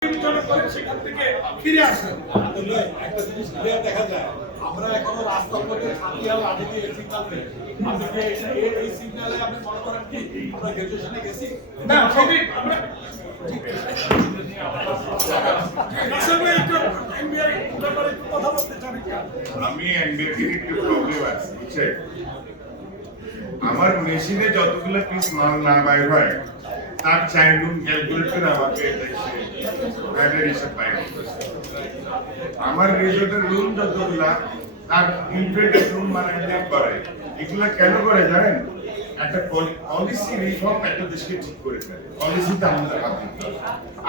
সেখান থেকে ফিরে আসেন। একটা জিনিস দেখা যায়, আমরা এখনো রাস্তার মধ্যে ছাতিয়াল আদিকে এই সিগন্যাল নেই। এই সিগন্যালে আপনি মনে করেন কি আমরা গ্রাজুয়েশনে গেছি না সেটি আমরা আমি এনবিআর একটু প্রবলেম আছে বুঝছেন, আমার মেশিনে যতগুলো পিস মাল না বাইর হয় তার চাইল্ডহুড ক্যালকুলেট করে আমাকে ব্যাটারি হিসাব পাই। আমার রেজাল্টের রুম যতগুলা তার ইনফিনিটেড রুম মানে করে, এগুলা কেন করে জানেন? একটা পলিসি রিফর্ম একটা দেশকে ঠিক করে দেয়, পলিসিতে আমাদের হাত দিতে হবে।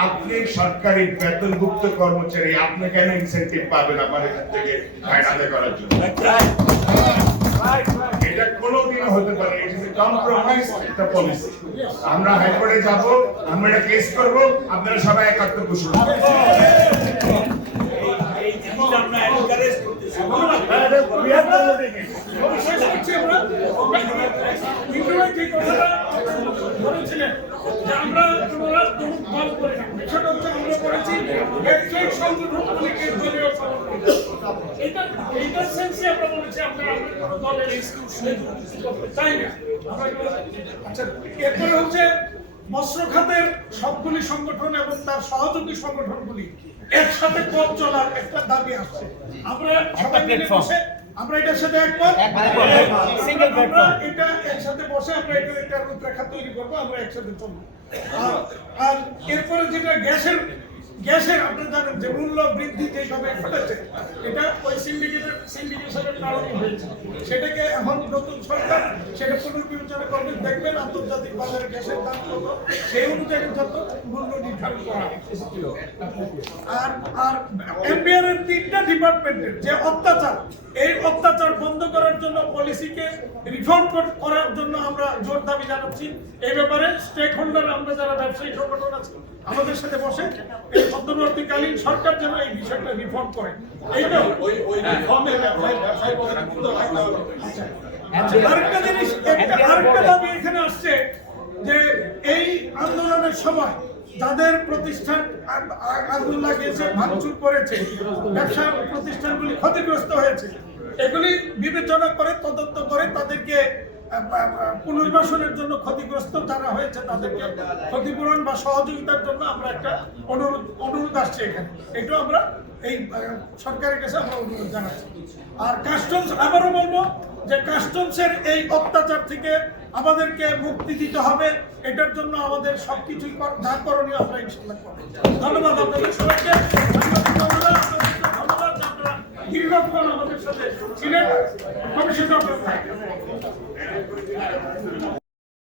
আপনি সরকারি বেতনভুক্ত কর্মচারী, আপনি কেন ইনসেন্টিভ পাবেন আমার এখান থেকে ফাইন আদায় করার জন্য? এটা কোনোদিনও হতে পারে, এটা ইজ কম্প্রোমাইজ একটা পলিসি। আমরা হাইকোর্টে যাব, আমরা এটা কেস করব, আপনারা সবাই একাত্তর ঘোষণা করবেন। এই জিনিসটা আমরা এনকারেজ করতেছি। এরপরে হচ্ছে মৎস্য খাতের সবগুলি সংগঠন এবং তার সহযোগী সংগঠনগুলি একসাথে পথ চলার একটা দাবি আসছে। আমরা সবাই মিলে বসে আমরা এটার সাথে একমত, আমরা এটা একসাথে বসে আমরা এটা একটা রূপরেখা তৈরি করবো, আমরা একসাথে চলবো। আর এরপরে যেটা গ্যাসের আপনি জানেন যে মূল্য বৃদ্ধি যেভাবে ঘটেছে, এটা ওই সিন্ডিকেশনের কারণে হয়েছে। সেটাকে এখন নতুন সরকার সেটা পুনর্বিবেচনা করবেন, দেখবেন আন্তর্জাতিক বাজারে গ্যাসের দাম কত, সেই অনুযায়ী যত মূল্য নির্ধারণ করা আর এনবিআর এর 3টা ডিপার্টমেন্টের যে অত্যাচার, এই অত্যাচার বন্ধ করার জন্য পলিসিকে রিফর্ম করার জন্য আমরা জোর দাবি জানাচ্ছি। এই ব্যাপারে স্টেক হোল্ডার আমরা যারা ব্যবসায়ী সংগঠন আছে আমাদের সাথে বসে এই অন্তর্বর্তীকালীন সরকার যেন এই বিষয়টা রিফর্ম করে। এইটা ওই রিফর্মে ব্যবসায়ী বলেন কিন্তু আরেকটা জিনিস, আরেকটা দাবি এখানে আসছে যে এই আন্দোলনের সময় যাদের প্রতিষ্ঠান আগুন লাগিয়েছে, ভাঙচুর করেছে, ব্যবসা প্রতিষ্ঠানগুলি ক্ষতিগ্রস্ত হয়েছে, এগুলি বিবেচনা করে তদন্ত করে তাদেরকে পুনর্বাসনের জন্য ক্ষতিগ্রস্ত যারা হয়েছে তাদেরকে ক্ষতিপূরণ বা সহযোগিতার জন্য আমরা একটা অনুরোধ আসছে এখানে। এটা আমরা এই সরকারের কাছে আমরা অনুরোধ জানাচ্ছি। আর কাস্টমস, আবারও বলবো যে কাস্টমসের এই অত্যাচার থেকে আমাদেরকে মুক্তি দিতে হবে, এটার জন্য আমাদের সবকিছুই যা করণীয় আমরা ইনশাআল্লাহ করব। ধন্যবাদ আপনাদের সবাইকে, ধন্যবাদ যে আপনারা দীর্ঘক্ষণ আমাদের সাথে ছিলেন। ভবিষ্যতে আপনারা থাকবেন।